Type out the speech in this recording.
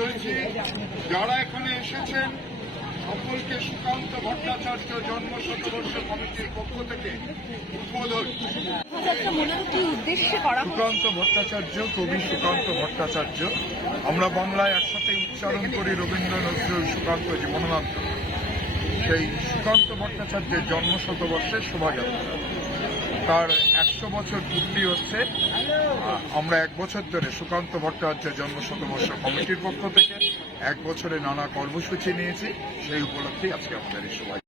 রয়েছি। যারা এখানে এসেছেন সকলকে সুকান্ত ভট্টাচার্য জন্ম শতবর্ষ কমিটির পক্ষ থেকে উদ্বোধন। সুকান্ত ভট্টাচার্য, কবি সুকান্ত ভট্টাচার্য। আমরা বাংলায় একসাথে উচ্চারণ করি রবীন্দ্র নজরুল সুকান্ত জীবনানন্দ। সেই সুকান্ত ভট্টাচার্যের জন্ম শতবর্ষের শোভাযাত্রা, তার 100 বছর পূর্তি হচ্ছে। আমরা 1 বছর ধরে সুকান্ত ভট্টাচার্য জন্ম শতবর্ষ কমিটির পক্ষ থেকে 1 বছরে নানা কর্মসূচি নিয়েছি। সেই উপলক্ষে আজকে আমাদের এই সভা।